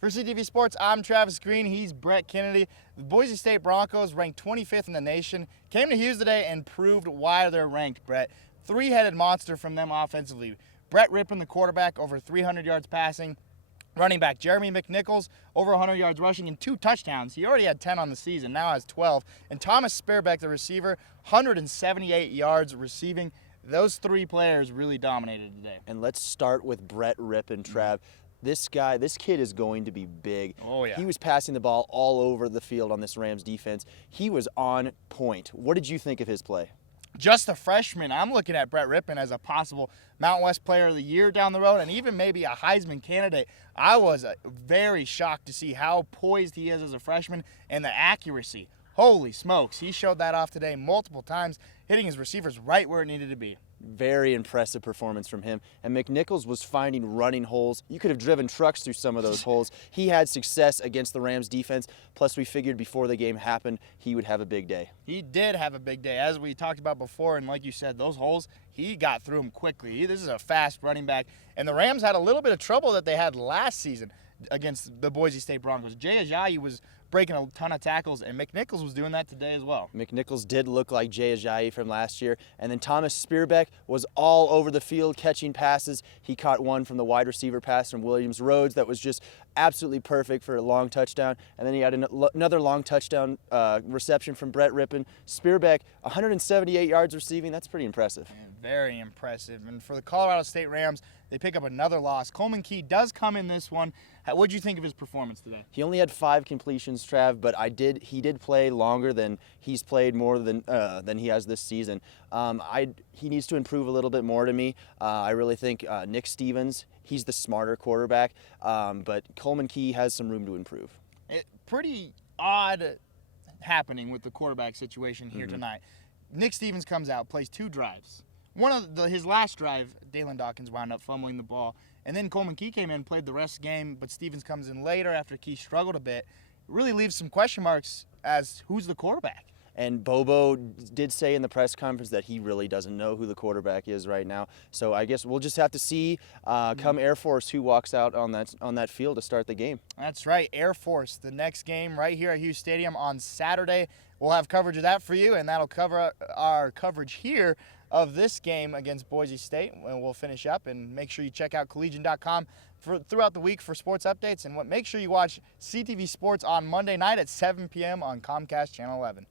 For CTV Sports, I'm Travis Green. He's Brett Kennedy. The Boise State Broncos, ranked 25th in the nation, came to Hughes today and proved why they're ranked, Brett. Three-headed monster from them offensively. Brett Rypien, the quarterback, over 300 yards passing. Running back Jeremy McNichols, over 100 yards rushing and 2 touchdowns. He already had 10 on the season, now has 12. And Thomas Spearbeck, the receiver, 178 yards receiving. Those three players really dominated today. And let's start with Brett Rypien, Trav. This kid is going to be big. Oh, yeah. He was passing the ball all over the field on this Rams defense. He was on point. What did you think of his play? Just a freshman. I'm looking at Brett Rypien as a possible Mountain West Player of the Year down the road and even maybe a Heisman candidate. I was very shocked to see how poised he is as a freshman and the accuracy. Holy smokes. He showed that off today multiple times, hitting his receivers right where it needed to be. Very impressive performance from him. And McNichols was finding running holes. You could have driven trucks through some of those holes. He had success against the Rams defense. Plus, we figured before the game happened, he would have a big day. He did have a big day. As we talked about before, and like you said, those holes, he got through them quickly. This is a fast running back. And the Rams had a little bit of trouble that they had last season against the Boise State Broncos. Jay Ajayi was breaking a ton of tackles, and McNichols was doing that today as well. McNichols did look like Jay Ajayi from last year. And then Thomas Spearbeck was all over the field catching passes. He caught one from the wide receiver pass from Williams Rhodes that was just absolutely perfect for a long touchdown. And then he had another long touchdown reception from Brett Rypien. Spearbeck, 178 yards receiving. That's pretty impressive. Very impressive. And for the Colorado State Rams, they pick up another loss. Coleman Key does come in this one. What did you think of his performance today? He only had 5 completions, Trav, but he did play longer than he's played more than he has this season. He needs to improve a little bit more to me. I really think Nick Stevens, he's the smarter quarterback, but Coleman Key has some room to improve. Pretty odd happening with the quarterback situation here tonight. Nick Stevens comes out, plays 2 drives. One of his last drive, Dalen Dawkins wound up fumbling the ball. And then Coleman Key came in, played the rest of the game, but Stevens comes in later after Key struggled a bit. It really leaves some question marks as who's the quarterback. And Bobo did say in the press conference that he really doesn't know who the quarterback is right now. So I guess we'll just have to see come Air Force who walks out on that field to start the game. That's right, Air Force, the next game right here at Hughes Stadium on Saturday. We'll have coverage of that for you, and that'll cover our coverage here of this game against Boise State. And we'll finish up, and make sure you check out collegian.com throughout the week for sports updates. And make sure you watch CTV Sports on Monday night at 7 p.m. on Comcast Channel 11.